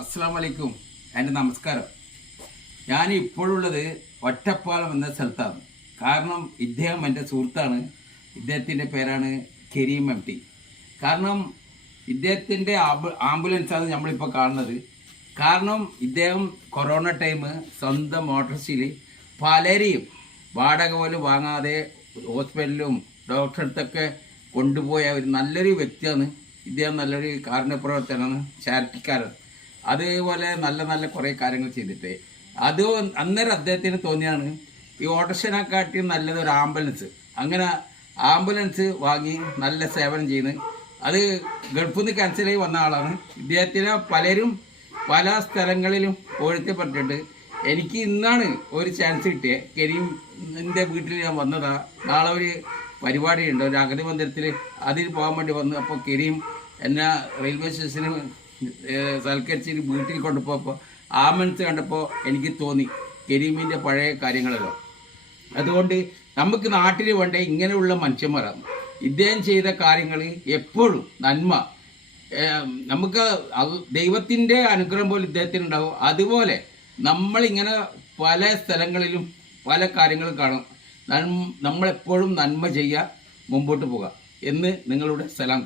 അസ്സാം വലൈക്കും എന്റെ നമസ്കാരം. ഞാൻ ഇപ്പോഴുള്ളത് ഒറ്റപ്പാലം എന്ന സ്ഥലത്താണ്. കാരണം ഇദ്ദേഹം എന്റെ സുഹൃത്താണ്. ഇദ്ദേഹത്തിന്റെ പേരാണ് കരീം എം ടി കാരണം ഇദ്ദേഹത്തിന്റെ ആംബുലൻസാണ് നമ്മളിപ്പോൾ കാണുന്നത്. കാരണം ഇദ്ദേഹം കൊറോണ ടൈം സ്വന്തം മോട്ടോർസിൽ പലരെയും വാടക പോലും വാങ്ങാതെ ഹോസ്പിറ്റലിലും ഡോക്ടറെ അടുത്തൊക്കെ കൊണ്ടുപോയ ഒരു നല്ലൊരു വ്യക്തിയാണ്. ഇദ്ദേഹം നല്ലൊരു കാരുണ്യ പ്രവർത്തനമാണ് ചാരിറ്റിക്കാരൻ. അതേപോലെ നല്ല നല്ല കുറേ കാര്യങ്ങൾ ചെയ്തിട്ട്. അത് അന്നേരം അദ്ദേഹത്തിന് തോന്നിയാണ് ഈ ഓട്ടോറിക്ഷനെക്കാട്ടി നല്ലത് ഒരു ആംബുലൻസ്. അങ്ങനെ ആംബുലൻസ് വാങ്ങി നല്ല സേവനം ചെയ്യുന്നു അത് ഗൾഫിൽ നിന്ന് ക്യാൻസലായി വന്ന ആളാണ്. ഇദ്ദേഹത്തിന് പലരും പല സ്ഥലങ്ങളിലും ഓഴ്ത്തിപ്പെട്ടിട്ടുണ്ട് എനിക്ക് ഇന്നാണ് ഒരു ചാൻസ് കിട്ടിയത് കരീമിന്റെ വീട്ടിൽ ഞാൻ വന്നതാ. നാളെ ഒരു പരിപാടിയുണ്ട്. ഒരു അഗതി മന്ദിരത്തിൽ അതിൽ പോകാൻ വേണ്ടി വന്നു. അപ്പോൾ കരീം എന്നെ റെയിൽവേ സ്റ്റേഷനിൽ സൽക്കരിച്ച് വീട്ടിൽ കൊണ്ടുപോയപ്പോൾ ആംബുലൻസ് കണ്ടപ്പോൾ എനിക്ക് തോന്നി കരീമിന്റെ പഴയ കാര്യങ്ങളല്ലോ. അതുകൊണ്ട് നമുക്ക് നാട്ടിൽ വേണ്ട ഇങ്ങനെയുള്ള മനുഷ്യന്മാരാണ് ഇദ്ദേഹം ചെയ്ത കാര്യങ്ങൾ എപ്പോഴും നന്മ. നമുക്ക് ദൈവത്തിന്റെ അനുഗ്രഹം പോലെ ഇദ്ദേഹത്തിനുണ്ടാവും അതുപോലെ നമ്മളിങ്ങനെ പല സ്ഥലങ്ങളിലും പല കാര്യങ്ങളും കാണും. നമ്മളെപ്പോഴും നന്മ ചെയ്യുക മുമ്പോട്ട് പോകുക എന്ന് നിങ്ങളുടെ സലാം